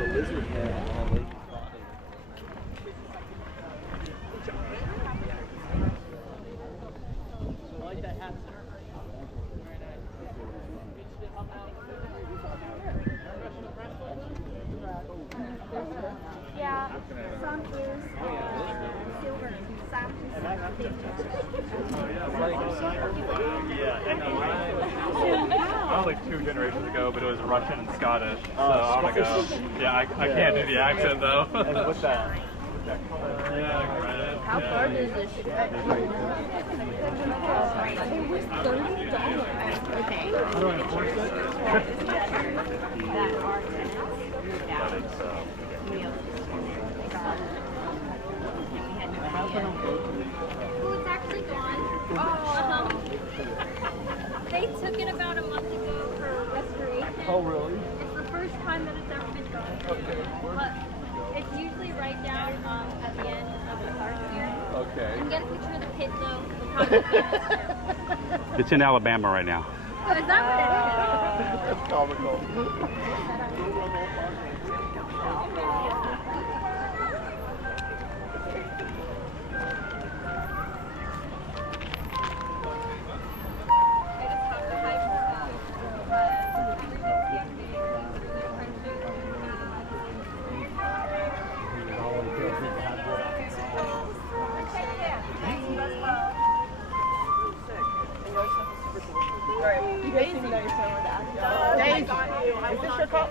a lizard head on a lady's body. I like that hat, sir. Very nice. Yeah, some is silver, some I was like 2 generations ago, but it was Russian and Scottish. So I'm gonna go. Yeah, I can't do the accent though. And what's that? Yeah, How far does this stretch? It was $30. Okay. How do I enforce it? That are Oh, it's actually gone. They took it about a month ago for restoration. Oh, really? It's the first time that it's ever been gone. Okay. But it's usually right down at the end of the park here. Okay. You can get a picture of the pit though. It's in Alabama right now. Oh, is that what it is? That's comical. You guys seem nice over that. Dave, is this your cup?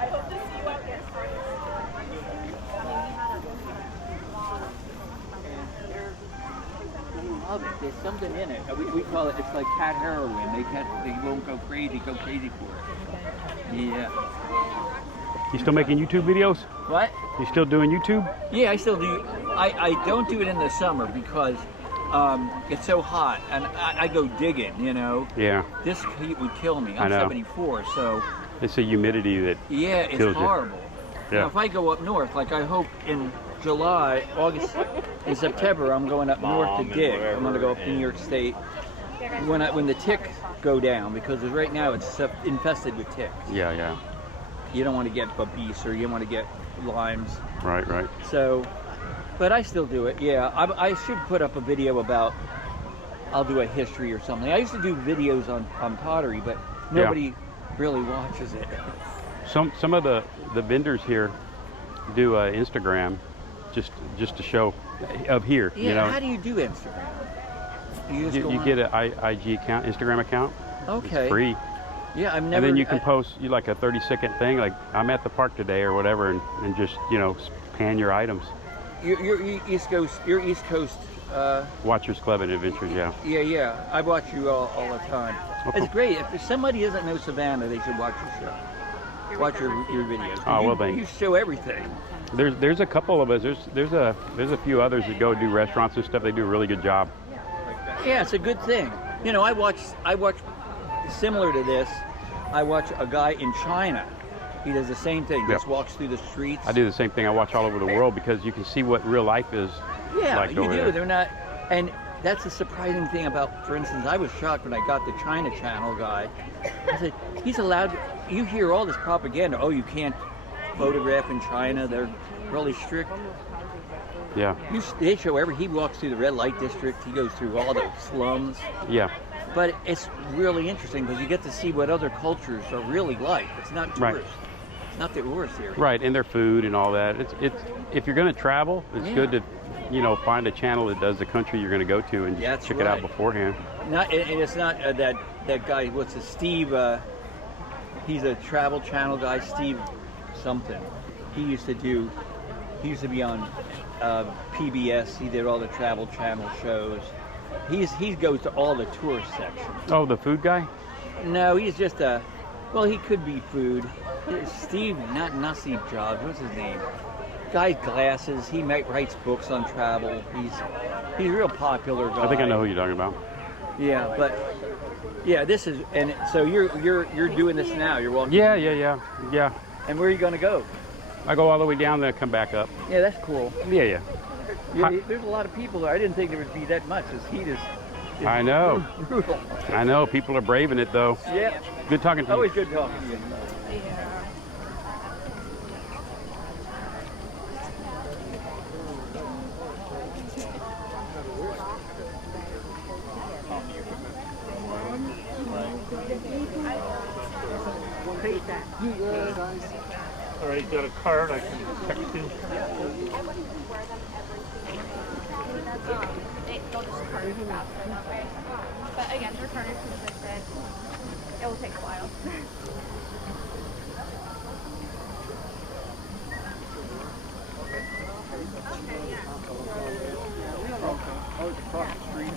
I hope to see you out there. Love it. There's something in it. We call it. It's like cat heroin. They won't go crazy for it. Yeah. You still making YouTube videos? What? You still doing YouTube? Yeah, I still do. I don't do it in the summer because it's so hot and I go digging. You know. Yeah. This heat would kill me. I I'm know. 74, so. It's the humidity that Yeah, it's kills you. horrible. Yeah. Now, if I go up north, like I hope in July, August, and September, I'm going up north to dig. I'm going to go up to New York State when the ticks go down, because right now it's infested with ticks. Yeah, yeah. You don't want to get babees or you don't want to get limes. Right, right. So, but I still do it. Yeah, I should put up a video about. I'll do a history or something. I used to do videos on pottery, but nobody really watches it. Some of the vendors here do Instagram just to show of here. Yeah, you know. how do you do Instagram? You get an IG account, Instagram account. Okay. It's free. Yeah, I've never. And then you can post like a 30-second thing, like I'm at the park today or whatever, and just pan your items. You're East Coast. You're East Coast. Watchers Club and Adventures, yeah. Yeah. I watch you all the time. Okay. It's great. If somebody doesn't know Savannah, they should watch your show. Watch your videos. Oh, well, thanks. You show everything. There's a couple of us. There's a few others that go do restaurants and stuff. They do a really good job. Yeah, it's a good thing. You know, I watch similar to this. I watch a guy in China. He does the same thing. Yeah. Just walks through the streets. I do the same thing. I watch all over the world because you can see what real life is like you over do. there. They're not, and that's the surprising thing about. For instance, I was shocked when I got the China Channel guy. I said, he's allowed. You hear all this propaganda. Oh, you can't photograph in China. They're really strict. Yeah. They show he walks through the red light district. He goes through all the slums. Yeah. But it's really interesting because you get to see what other cultures are really like. It's not tourists. Right. It's not the tourist area. Right, and their food and all that. It's if you're going to travel, it's good to find a channel that does the country you're going to go to and just check it out beforehand. And it's not that guy. What's his Steve? He's a travel channel guy. Steve something. He used to be on PBS. He did all the travel channel shows. He goes to all the tourist sections. Oh, the food guy? No, he's just well, he could be food. Steve, not Nasib Jobs. What's his name? Guy's glasses. He writes books on travel. He's a real popular guy. I think I know who you're talking about. Yeah, but this is, and so you're doing this now. You're walking. Yeah. And where are you going to go? I go all the way down, then come back up. Yeah, that's cool. Yeah. There's a lot of people there. I didn't think there would be that much. This heat is I know. brutal. I know. People are braving it, though. Yeah. Good talking to you. Always good talking to you. All right, got a card I can text you. They'll just card faster that way. But again, they're carded because I said it will take a while. Oh, it's across the street.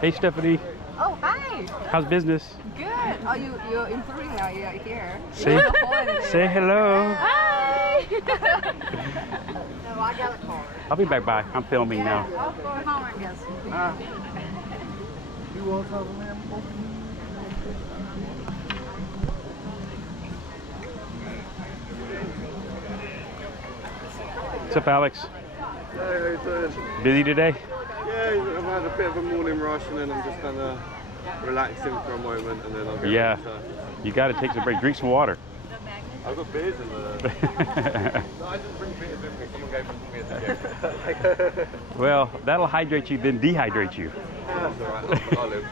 Hey, Stephanie. Oh, hi. How's business? Good. Oh, you're improving now. You're here. Say hello. Hi. No, I got a card. I'll be back by. I'm filming now. I'll go home, I guess. You want something, man? What's up, Alex? Hey, how you doing? Busy today? Yeah, I've had a bit of a morning rush and then I'm just kind of relaxing for a moment and then I'll get Yeah. back to- You got to take some break. Drink some water. I've got beers in there. No, I didn't bring beers with me. Someone gave them to me as a gift. Well, that'll hydrate you, then dehydrate you. That's alright, I'll live.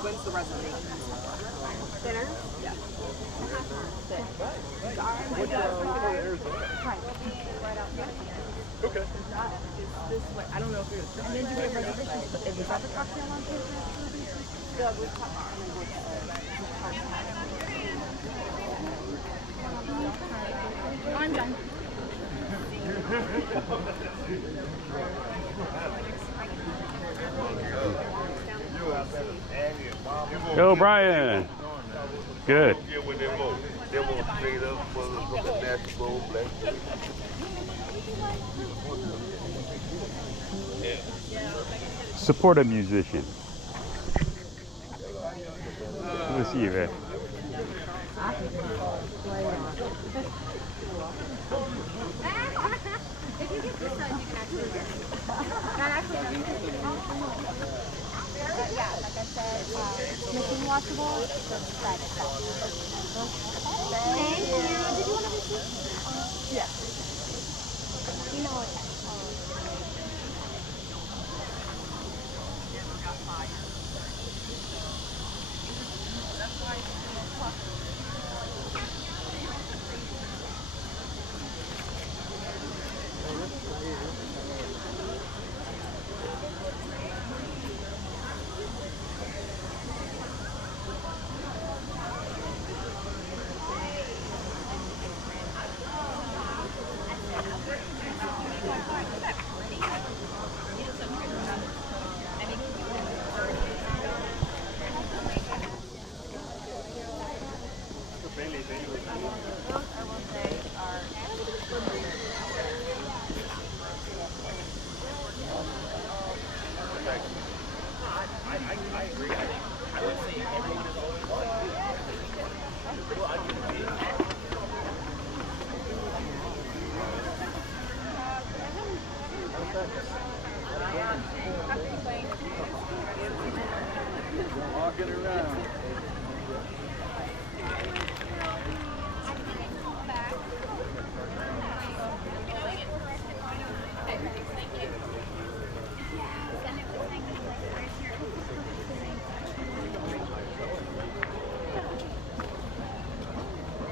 When's the reservation? Dinner? Yeah. Okay. This way. I don't know if you're. And then do we have reservations? Is that the cocktail on paper? Yeah, we I'm done. Yo, Brian. Good. Support a musician. Good to see you, man. If you get this side, you can actually get it. That actually yeah, like I said, machine washable, just that itself. Thank you. Did you want to receive? Yeah. You know what? right around.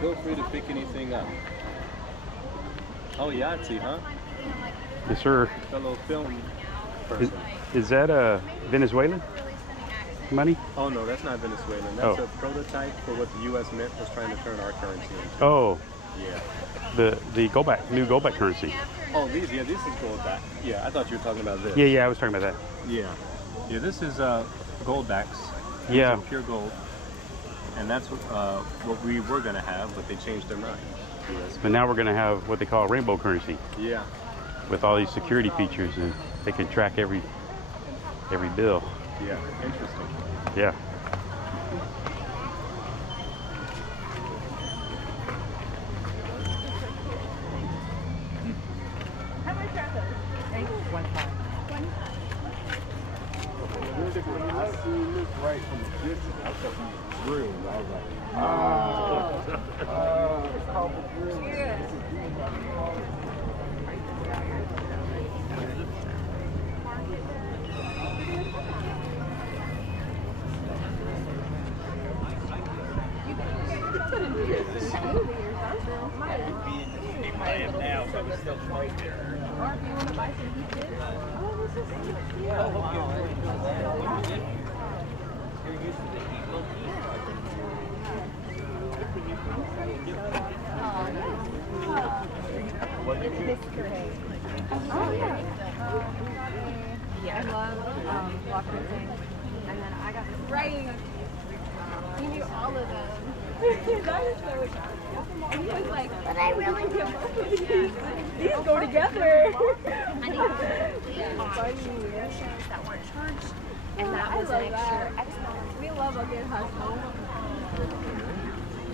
Feel free to pick anything up. Oh, Yahtzee, huh? Yes, sir. Fellow film Is, person. is that Venezuelan money? Oh no, that's not Venezuelan. That's a prototype for what the U.S. Mint was trying to turn our currency into. Oh, Yeah. the new gold back currency. Oh, this is gold back. Yeah, I thought you were talking about this. Yeah, I was talking about that. Yeah. Yeah, this is gold backs. Yeah. Pure gold. And that's what we were going to have, but they changed their mind. US. But now we're going to have what they call rainbow currency Yeah. with all these security features, and they can track every bill. Yeah. Interesting. Yeah. I seen this right from a distance. I thought he was grilled. I was I love block printing. And then I got Right. He knew all of them. That is so exciting. And he was like, but I really do both of these. These go together. that weren't charged. And that I was love an that. extra. We love a good hustle.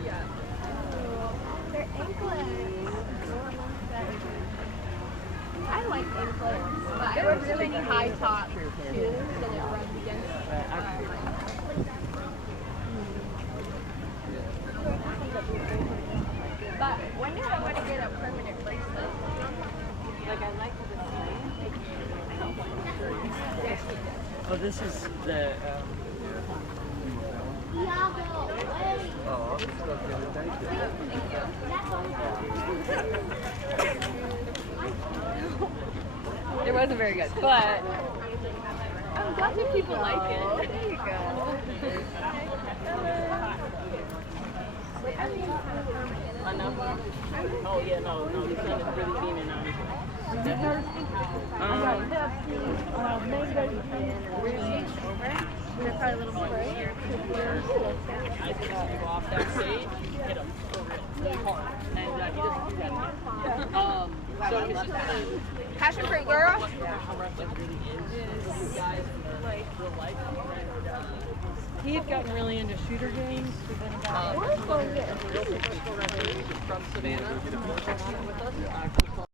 Yeah. They're anklets. I like anklets. But there were really many high top shoes and it runs against But when do I want to get a permanent bracelet? Like I like the Oh, this is the. It wasn't very good, but I'm glad that people like it. there you go. Oh yeah, no, the sun is really beaming on me. They're probably a little more easier. I think if you go off that stage, hit him really hard, and he doesn't do that again. So it's just Passion fruit girl. how wrestling really is. You guys in real life. He had gotten really into shooter games. From Savannah, with us.